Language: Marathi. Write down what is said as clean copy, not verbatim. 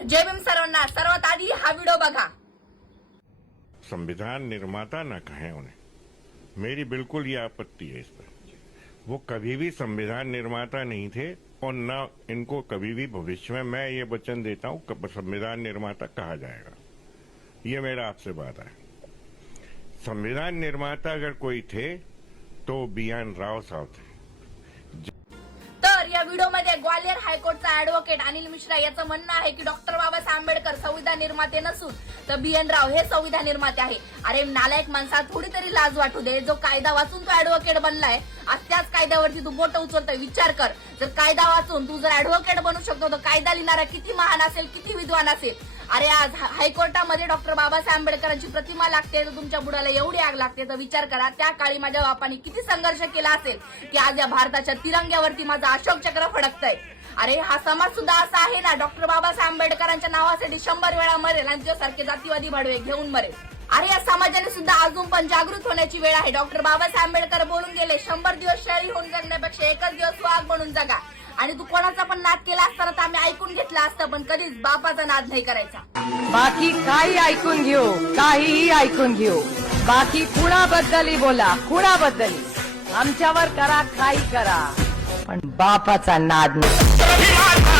नमस्कार, जय भीम सर्वांना। सर्वात आधी हा व्हिडिओ बघा। संविधान निर्माता न कहें उन्हें, मेरी बिल्कुल ये आपत्ति है इस पर। वो कभी भी संविधान निर्माता नहीं थे और न इनको कभी भी भविष्य में मैं ये वचन देता हूँ कि संविधान निर्माता कहा जाएगा। ये मेरा आपसे वादा है। संविधान निर्माता अगर कोई थे तो BN राव साहब थे। तर या व्हिडिओमध्ये ग्वालियर हायकोर्टचा ऍडव्होकेट अनिल मिश्रा याचं म्हणणं आहे की डॉक्टर बाबासाहेब आंबेडकर संविधान निर्माते नसून तर BN राव हे संविधान निर्माते आहे। अरे नालायक माणसा, थोडी तरी लाज वाटू दे। जो कायदा वाचून तो ऍडव्होकेट बनलाय, आज त्याच कायद्यावरती तू बोट उचलतोय। विचार कर, जर कायदा वाचून तू जर ऍडव्होकेट बनू शकतो तर कायदा लिहिणारा किती महान असेल, किती विद्वान असेल। अरे आज हायकोर्टामध्ये डॉक्टर बाबासाहेब आंबेडकरांची प्रतिमा लागते तर तुमच्या बुडाला एवढी आग लागते। तर विचार करा, त्या काळी माझ्या बापाने किती संघर्ष केला असेल की आज या भारताच्या तिरंग्यावरती माझं अशोक चक्र फडकतंय। अरे हा समाज सुद्धा असा आहे ना, डॉक्टर बाबासाहेब आंबेडकरांच्या नावासाठी 100 वेळा मरेल आणि तुझ्यासारखे जातीवादी भाडवे घेऊन मरेल। अरे या समाजाने सुद्धा अजून पण जागृत होण्याची वेळ आहे। डॉक्टर बाबासाहेब आंबेडकर बोलून गेले, 100 दिवस शहरी होऊन जगण्यापेक्षा एकच दिवस वाघ बनून जगा। आणि तू कोणाचा पण नाद केला असताना तर आम्ही ऐकून घेतला असतं, पण कधीच बापाचा नाद नाही करायचा। बाकी काही ऐकून घेऊ, काहीही ऐकून घेऊ, बाकी कुणाबद्दलही बोला, कुणाबद्दलही आमच्यावर करा, काही करा, पण बापाचा नाद नाही।